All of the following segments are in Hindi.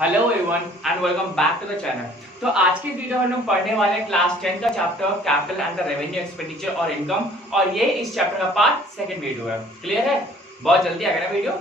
Hello everyone and welcome back to the channel. तो आज की वीडियो हम लोग पढ़ने वाले हैं क्लास 10 का chapter capital and the revenue expenditure और इनकम, और ये इस चैप्टर का पार्ट सेकंड वीडियो है। क्लियर है? बहुत जल्दी आएगा ना वीडियो।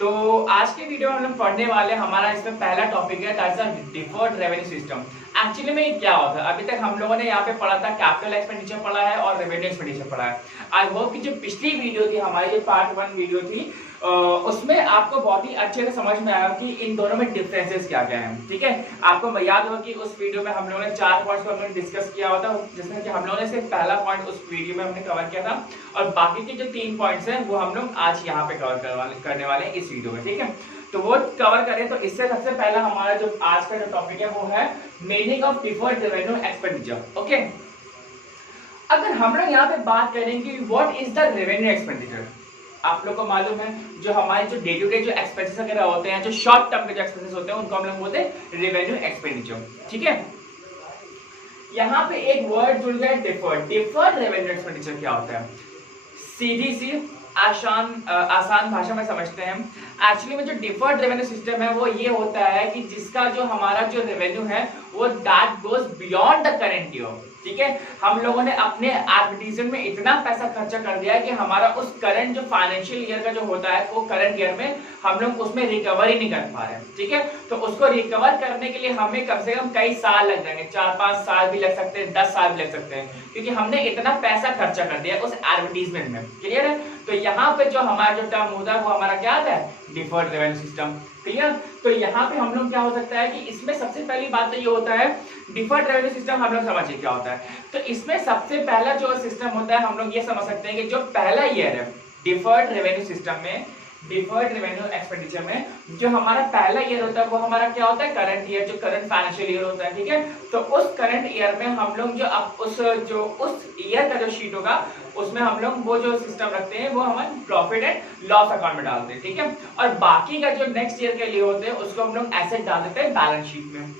तो आज की वीडियो हम लोग पढ़ने वाले, हमारा इसमें पहला टॉपिक है that's a deferred revenue system. Actually में ये क्या होता है? अभी तक हम लोगों ने यहाँ पे पढ़ा था कैपिटल एक्सपेंडिचर पढ़ा है और रेवेन्यू एक्सपेंडिचर पढ़ा है। आई होप कि जो पिछली वीडियो थी हमारी, जो पार्ट 1 वीडियो थी, उसमें आपको बहुत ही अच्छे से समझ में आया कि इन दोनों में डिफरेंसेस क्या क्या हैं। ठीक है, आपको याद होगा कि उस वीडियो में हम लोगों ने 4 पॉइंट्स को हमने डिस्कस किया हुआ था, जिसमें कि हम लोगों ने सिर्फ पहला पॉइंट उस वीडियो में हमने कवर किया था, और बाकी के जो 3 पॉइंट्स हैं वो हम लोग आज यहाँ पे कवर करने वाले हैं इस वीडियो में। ठीक है, तो वो कवर करें तो इससे सबसे पहला हमारा जो आज का जो टॉपिक है वो है meaning of deferred revenue expenditure. Okay, अगर हम लोग यहाँ पे बात करें कि what is the revenue expenditure, आप लोग को मालूम है जो हमारे जो डे टू डे जो एक्सपेंसेस वगैरह होते हैं, जो शॉर्ट टर्म के जो एक्सपेंसेस होते हैं, उनको हम लोग बोलते हैं रेवेन्यू एक्सपेंडिचर। ठीक है, यहाँ पे एक वर्ड जुड़ गया डिफर्ड। डिफर्ड रेवेन्यू एक्सपेंडिचर क्या होता है? सीधी सी आसान भाषा में समझते हैं। एक्चुअली में जो डिफर्ड रेवेन्यू सिस्टम है वो ये होता है कि जिसका जो हमारा जो रेवेन्यू है वो that goes beyond the current year. ठीक है, हम लोगों ने अपने एडवर्टीजमेंट में इतना पैसा खर्चा कर दिया है कि हमारा उस करंट जो फाइनेंशियल ईयर का जो होता है वो करंट ईयर में हम लोग उसमें रिकवर ही नहीं कर पा रहे हैं। ठीक है, तो उसको रिकवर करने के लिए हमें कम से कम कई साल लग जाएंगे, 4-5 साल भी लग सकते हैं, 10 साल भी लग सकते हैं, क्योंकि हमने इतना पैसा खर्चा कर दिया उस एडवर्टीजमेंट में। क्लियर है? तो यहाँ पे जो हमारा जो टर्म होता है वो हमारा क्या आता है? Deferred revenue system. क्लियर? तो यहाँ पे हम लोग क्या हो सकता है कि इसमें सबसे पहली बात तो ये होता है, डिफर्ड रेवेन्यू सिस्टम हम लोग समझिए क्या होता है। तो इसमें सबसे पहला जो सिस्टम होता है हम लोग ये समझ सकते हैं कि जो पहला ईयर है डिफर्ड रेवेन्यू सिस्टम में, डिफर्ड रेवेन्यू एक्सपेंडिचर में, जो हमारा पहला ईयर होता है वो हमारा क्या होता है? करंट ईयर, जो करंट फाइनेंशियल ईयर होता है। ठीक है, तो उस करंट ईयर में हम लोग जो अब उस ईयर का जो शीट होगा उसमें हम लोग वो जो सिस्टम रखते हैं वो हम प्रॉफिट एंड लॉस अकाउंट में डालते हैं। ठीक है, और बाकी का जो नेक्स्ट ईयर के लिए होते हैं उसको हम लोग एसेट डाल देते हैं बैलेंस शीट में।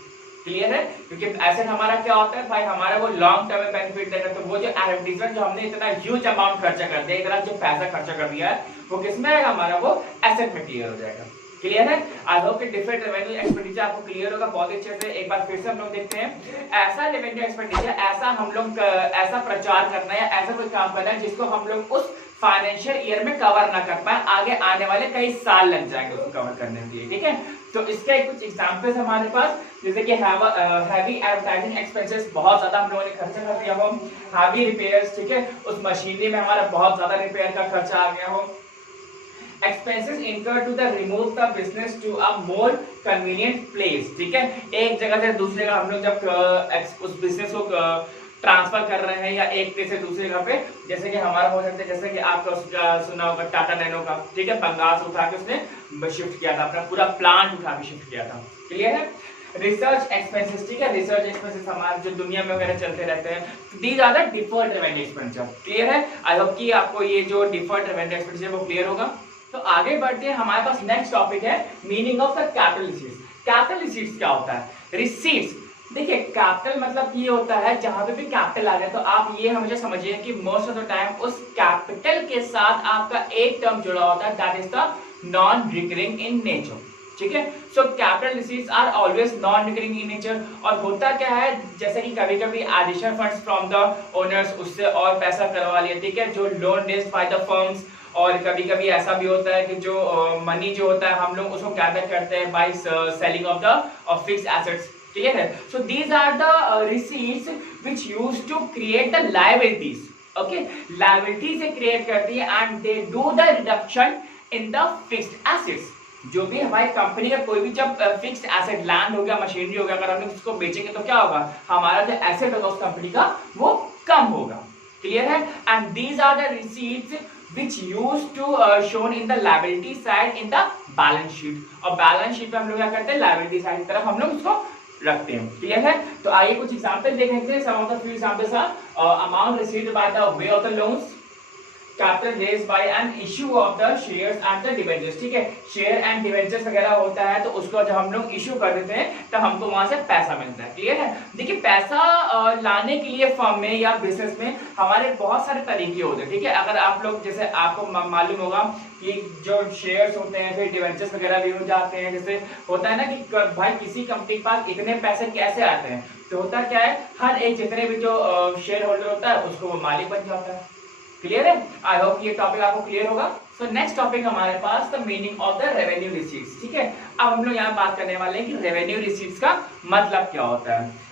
क्लियर है? क्योंकि एसेट हमारा क्या होता है भाई? हमारा वो लॉन्ग टर्म में बेनिफिट देगा। तो वो जो एडवर्टाइजमेंट जो हमने इतना ह्यूज अमाउंट खर्चा कर दिया, इतना जो पैसा खर्चा कर दिया है, वो किसमें आएगा? हमारा वो एसेट में क्लियर हो जाएगा। क्लियर है? आई होप कि डिफरेंट रेवेन्यू एक्सपेंडिचर आपको क्लियर होगा बहुत अच्छे से। एक बार फिर से हम लोग देखते हैं, ऐसा रेवेन्यू एक्सपेंडिचर, ऐसा हम लोग ऐसा प्रचार करना है या ऐसा कोई काम करना है जिसको हम लोग उस फाइनेंशियल ईयर में कवर ना कर पाए, आगे आने वाले कई साल लग जाएंगे उसको कवर करने के लिए। ठीक है, तो इसके कुछ एग्जांपल्स हमारे पास, जैसे कि हैवी एडवर्टाइजिंग एक्सपेंसेस, बहुत ज्यादा हम लोगों ने खर्चा कर दिया हो। हैवी रिपेयर्स, ठीक है, उस मशीनरी में हमारा बहुत ज्यादा रिपेयर का खर्चा आ गया हो। Expenses incurred to the remove the business to a more convenient place. ठीक है, एक जगह से दूसरी जगह हम लोग जब उस बिजनेस को ट्रांसफर कर रहे हैं या एक प्लेस से दूसरी जगह पे, जैसे कि हमारा हो सकता है, जैसे कि आपका उसका सुना होगा टाटा नैनो का। ठीक है, बंगाल से उठा के उसने शिफ्ट किया था, अपना पूरा प्लांट उठा के शिफ्ट किया था। क्लियर है? रिसर्च एक्सपेंसेस, ठीक है, रिसर्च एक्सपेंसेस हमारे जो दुनिया में वगैरह चलते रहते हैं, these are the deferred revenue expenditure. Clear है? आई होप कि आपको ये जो डिफर्ड रेवेन्यू एक्सपेंडिचर वो क्लियर होगा। तो आगे बढ़ते हैं, हमारे पास नेक्स्ट टॉपिक है meaning of the capital receipts. Capital receipts क्या होता है? रिसीट्स, देखिए कैपिटल मतलब ये होता है जहां पे भी कैपिटल आ गया, तो आप ये हमेशा समझिए कि मोस्ट ऑफ द टाइम उस कैपिटल के साथ आपका एक टर्म जुड़ा होता है, that is the non recurring in nature. ठीक है, so capital receipts are always non recurring in nature. और होता क्या है, जैसे कि कभी कभी additional funds from the owners, उससे और पैसा करवा लिया। ठीक है, जो loan raised by the firms, और कभी कभी ऐसा भी होता है कि जो मनी जो होता है हम लोग उसको गैदर करते हैं by selling off the fixed assets. Clear है? So these are the receipts which used to create the liabilities. Okay, liability से क्रिएट करती है and they do the reduction in the fixed assets. जो भी हमारी कंपनी का कोई भी जब फिक्स्ड एसेट, लैंड हो गया, मशीनरी हो गया, अगर हम उसको बेचेंगे तो क्या होगा? हमारा जो एसेट होगा उस कंपनी का वो कम होगा। क्लियर है? And these are the receipts which used to shown in the liability side in the balance sheet। और बैलेंस शीट पे हम लोग क्या करते हैं? लायबिलिटी साइड की तरफ हम लोग उसको रखते हैं। क्लियर है? तो आइए कुछ एग्जांपल देख लेते हैं। Some of the few examples are amount received by the way of the loans. Capital raise by an issue of the shares and the debentures, ठीक है, शेयर एंड डिबेंचर्स वगैरह होता है तो उसको जब हम लोग इशू कर देते हैं तो हमको वहां से पैसा मिलता है। क्लियर है? देखिए पैसा लाने के लिए फर्म में या बिजनेस में हमारे बहुत सारे तरीके होते हैं, ठीक है। अगर आप लोग जैसे आपको मालूम होगा कि जो शेयर्स होते हैं फिर डिवेंचर्स वगैरह भी हो जाते हैं, जैसे होता है ना कि भाई किसी कंपनी के पास इतने पैसे कैसे आते हैं, तो होता क्या है हर एक जितने भी जो शेयर होल्डर होता है उसको वो मालिक बन जाता है। क्लियर है? आई होप ये टॉपिक आपको क्लियर होगा। सो नेक्स्ट टॉपिक हमारे पास the meaning of the revenue receipts, ठीक है। अब हम लोग यहाँ बात करने वाले हैं कि रेवेन्यू रिसीट्स का मतलब क्या होता है।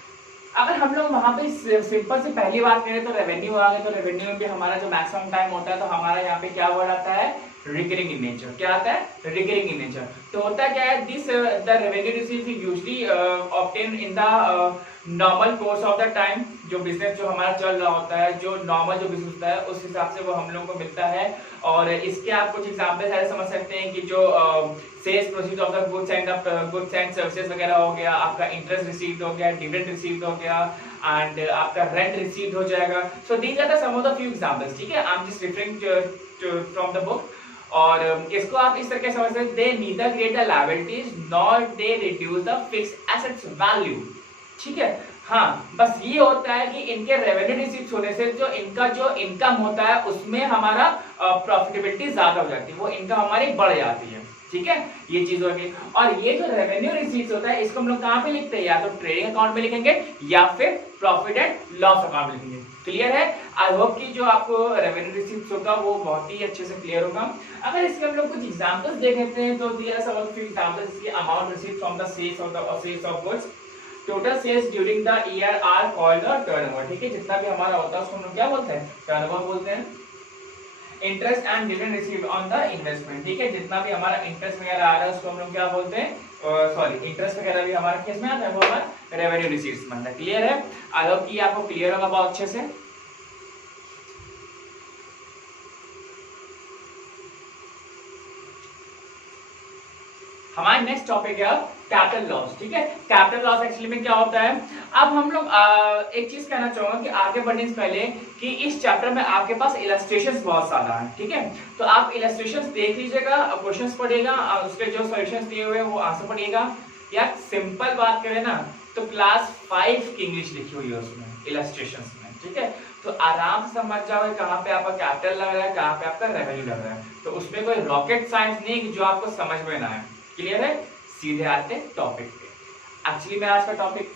अगर हम लोग वहां पे सिंपल से पहली बात करें तो रेवेन्यू आ गए, तो रेवेन्यू में भी हमारा जो मैक्सिमम टाइम होता है तो हमारा यहाँ पे क्या वर्ड आता है, रिकरिंग इन नेचर। क्या आता है? Recurring in nature. तो होता क्या है, this the revenue receives is usually obtain in the normal course of the time. जो बिजनेस जो हमारा चल रहा होता है, जो नॉर्मल जो बिजनेस होता है उस हिसाब से वो हम लोग को मिलता है। और इसके आप कुछ एग्जांपल्स ऐसे समझ सकते हैं कि जो sales proceed of the goods and services वगैरह हो गया, आपका इंटरेस्ट रिसीव्ड हो गया, डिविडेंड रिसीव्ड हो गया एंड आपका रेंट रिसीव्ड हो जाएगा। So these are the some of the few examples, ठीक है। I am just referring from the book. और इसको आप इस तरह के समझ सकते हैं, they neither create the liabilities nor they reduce the fixed assets value, ठीक है। हाँ, बस ये होता है कि इनके रेवेन्यू रिसीट्स होने से जो इनका जो इनकम होता है उसमें हमारा प्रॉफिटेबिलिटी ज्यादा हो जाती है, वो इनकम हमारी बढ़ जाती है, ठीक है। ये चीज होगी। और ये जो रेवेन्यू रिसीट्स होता है इसको हम लोग कहाँ पे लिखते हैं, या तो ट्रेडिंग अकाउंट में लिखेंगे या फिर प्रॉफिट एंड लॉस अकाउंट में लिखेंगे। क्लियर है? आई होप कि जो आपको रेवेन्यू रिसीट्स होगा वो बहुत ही अच्छे से क्लियर होगा। अगर इसके हम लोग कुछ एग्जांपल्स देख लेते हैं तो there are some of few examples. ये amount received from the sales of goods, total sales during the year are called the turnover, ठीक है। जितना भी हमारा होता है उसको हम लोग क्या बोलते हैं, टर्नओवर बोलते हैं। Interest and dividend received on the investment, ठीक है। जितना भी हमारा इंटरेस्ट वगैरह आ रहा है उसको हम लोग क्या बोलते हैं, सॉरी इंटरेस्ट वगैरह भी हमारा किस में आता है, वो हमारा रेवेन्यू रिसीव्स में आता है। क्लियर है? आई होप कि आपको क्लियर होगा बहुत अच्छे से। हमारा नेक्स्ट टॉपिक है कैपिटल लॉस, ठीक है। कैपिटल लॉस एक्चुअली में क्या होता है, अब हम लोग एक चीज कहना चाहूंगा कि आगे बढ़ने से पहले कि इस चैप्टर में आपके पास इलस्ट्रेशंस बहुत सारा है, ठीक है। तो आप इलस्ट्रेशंस देख लीजिएगा, क्वेश्चंस पढ़िएगा, उसके जो सॉल्यूशंस दिए हुए हैं वो आंसर पढ़िएगा। यार सिंपल बात करें ना तो क्लास 5 की इंग्लिश लिखी हुई है उसमें इलस्ट्रेशंस में, ठीक है। तो आराम से समझ जाओ कहाँ पे आपका कैपिटल लग रहा है, कहाँ पे आपका रेवेन्यू लग रहा है। तो उसमें कोई रॉकेट साइंस नहीं कि जो आपको समझ में ना आए। क्लियर है? सीधे आते हैं टॉपिक पे। एक्चुअली मैं आज का टॉपिक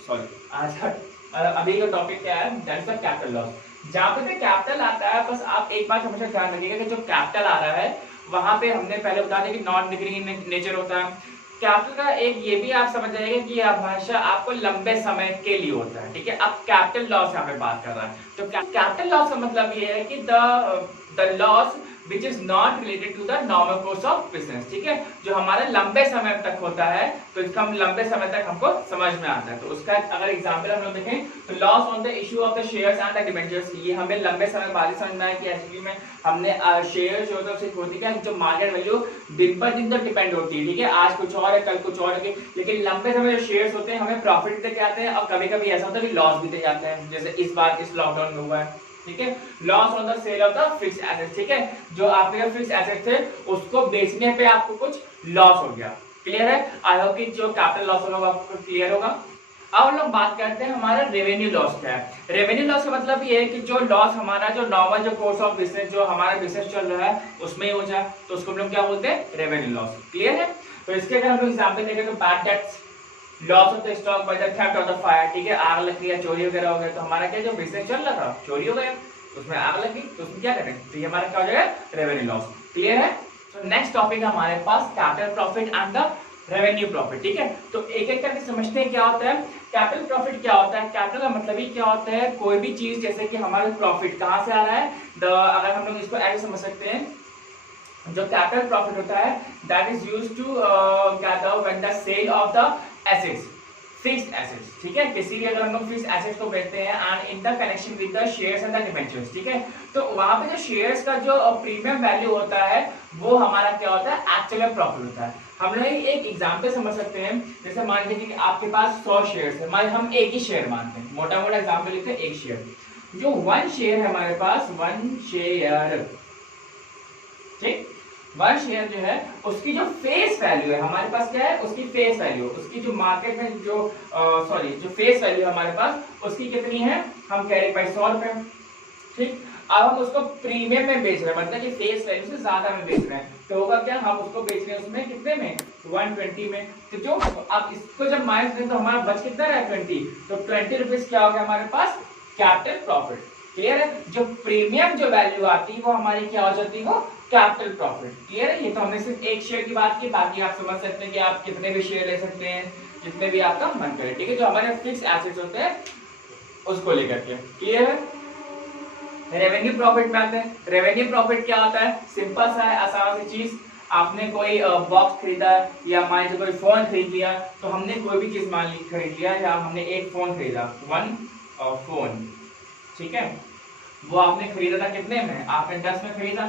अभी का टॉपिक क्या है, that is the capital loss. जहाँ पे कैपिटल आता है बस आप एक बात हमेशा ध्यान रखिएगा कि जो कैपिटल आ रहा है वहां पे हमने पहले बता दिया कि नॉन रिकरिंग नेचर होता है। कैपिटल का एक ये भी आप समझ जाइएगा कि हमेशा आपको लंबे समय के लिए होता है, ठीक है। अब कैपिटल लॉस यहाँ पे बात कर रहा है, तो कैपिटल लॉस का मतलब ये है कि the loss which is not related to the normal course of business, ठीक है। जो हमारे लंबे समय तक होता है तो इसका हम लंबे समय तक हमको समझ में आता है। तो उसका अगर एग्जांपल हम लोग देखें तो loss on the issue of the shares and the debentures, ये हमें लंबे समय बाद समझ में आया कि एक्चुअली में हमने शेयर जो होता है उसकी होती है जो मार्केट वैल्यू दिन पर दिन तो डिपेंड होती है, ठीक है। आज कुछ और है, कल कुछ और है, लेकिन लंबे समय जो शेयर्स होते हैं हमें प्रॉफिट दे के आते हैं और कभी कभी ऐसा होता है कि लॉस भी दे जाते हैं, जैसे इस बार इस लॉकडाउन में हुआ है, ठीक है। Loss on the sale of the fixed asset, ठीक है। जो आपके फिक्स्ड एसेट थे उसको बेचने पे आपको कुछ लॉस हो गया। क्लियर है? आई होप कि जो कैपिटल लॉस होगा आपको क्लियर होगा। अब हम लोग बात करते हैं हमारा रेवेन्यू लॉस क्या है। रेवेन्यू लॉस का मतलब ये है कि जो लॉस हमारा जो नॉर्मल जो कोर्स ऑफ बिजनेस जो हमारा बिजनेस चल रहा है उसमें ही हो जाए तो उसको हम लोग क्या बोलते हैं, रेवेन्यू लॉस। क्लियर है? तो इसके अगर हम लोग एग्जांपल देखें तो bad debts, loss of the stock by the theft of the fire, ठीक है। आग लग गई, चोरी वगैरह हो गया तो हमारा क्या जो बिजनेस चल रहा था चोरी हो गया, उसमें आग लग गई तो उसमें क्या करें, तो ये हमारा क्या हो जाएगा, रेवेन्यू लॉस। क्लियर है? तो नेक्स्ट टॉपिक हमारे पास capital profit and the revenue profit, ठीक है। तो एक एक करके समझते हैं क्या होता है कैपिटल प्रॉफिट। क्या होता है कैपिटल का मतलब ही क्या होता है, कोई भी चीज जैसे कि हमारा प्रॉफिट कहाँ से आ रहा है, अगर हम लोग इसको ऐसे समझ सकते हैं, जो कैपिटल प्रॉफिट होता है that is used to gather when the sale of the assets, fixed assets, ठीक है। किसी भी अगर हम लोग फिक्स्ड एसेट्स को बेचते हैं and in the connection with the shares and the debentures, ठीक है। तो वहां पे जो शेयर्स का जो प्रीमियम वैल्यू होता है वो हमारा क्या होता है, एक्चुअल प्रॉफिट होता है। हम लोग एक एग्जांपल समझ सकते हैं, जैसे मान लीजिए कि आपके पास 100 शेयर्स है, मान हम एक ही शेयर मानते हैं, मोटा मोटा एग्जांपल लेते हैं एक शेयर। जो 1 शेयर है हमारे पास, 1 शेयर ठीक। वन शेयर जो है उसकी जो फेस वैल्यू है हमारे पास क्या है, उसकी फेस वैल्यू, उसकी जो मार्केट में जो जो फेस वैल्यू है हमारे पास उसकी कितनी है, हम कह रहे हैं भाई 100 रुपए। ठीक। अब हम उसको प्रीमियम में बेच रहे हैं, मतलब कि फेस वैल्यू से ज्यादा में बेच रहे हैं, तो होगा क्या, हम उसको बेच रहे हैं उसमें कितने में, 120 में। तो जो अब इसको जब माइनस करें तो हमारा बच कितना है 20, तो 20 रुपीज क्या हो गया हमारे पास, कैपिटल प्रॉफिट। क्लियर है। जो प्रीमियम जो वैल्यू आती है वो हमारी क्या हो जाती है, वो कैपिटल प्रॉफिट। क्लियर है। ये तो हमने सिर्फ एक शेयर की बात की, बाकी आप समझ सकते हैं कि आप कितने भी शेयर ले सकते हैं, जितने भी आपका मन करे। ठीक है। जो हमारे फिक्स एसेट्स होते हैं उसको लेकर के। क्लियर है। रेवेन्यू प्रॉफिट में आते हैं। रेवेन्यू प्रॉफिट क्या होता है, सिंपल सा है, आसान सी चीज। आपने कोई बॉक्स खरीदा या मान लीजिए कोई फोन खरीद लिया, तो हमने कोई भी चीज मान ली खरीद लिया, या हमने एक फोन खरीदा, वन फोन, ठीक है। वो आपने खरीदा था कितने में, आपने 10 में खरीदा,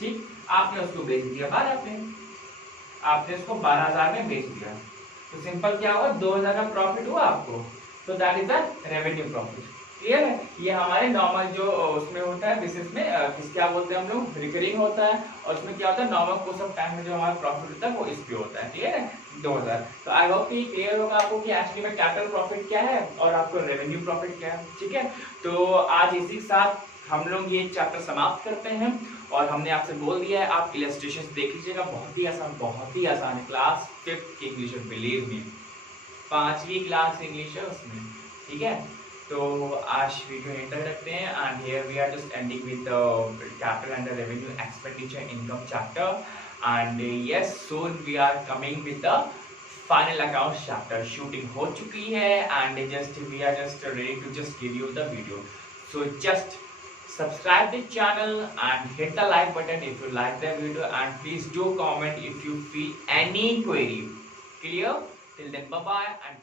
ठीक। आपने उसको बेच दिया 12 पे, आपने उसको 12,000 में बेच दिया, तो सिंपल क्या हुआ, 2,000 का प्रॉफिट हुआ आपको, तो that is the revenue profit. Clear है। ये हमारे नॉर्मल जो उसमें होता है बिजनेस में क्या बोलते हैं हम लोग, रिकरिंग होता है, और उसमें क्या होता है, नॉर्मल कोर्स ऑफ टाइम में जो हमारा प्रॉफिट होता है वो इस पे होता है। क्लियर है। 2,000। तो आई होप कि क्लियर होगा आपको कि एक्चुअली में कैपिटल प्रॉफिट क्या है और आपको रेवेन्यू प्रॉफिट क्या है। ठीक है। तो आज इसी के साथ हम लोग ये चैप्टर समाप्त करते हैं, और हमने आपसे बोल दिया है आप इलस्ट्रेशंस देख लीजिएगा, बहुत ही आसान है। Class 5th English, believe me, 5वीं क्लास इंग्लिश है उसमें। ठीक है। तो आज वीडियो एंड रखते हैं, and here we are just ending with the capital and revenue expenditure income chapter, and yes soon we are coming with the final account chapter. Shooting हो चुकी है, and we are just ready to just give you the video. So just subscribe this channel and hit the like button if you like the video, and please do comment if you feel any query. Clear? Till then, bye bye and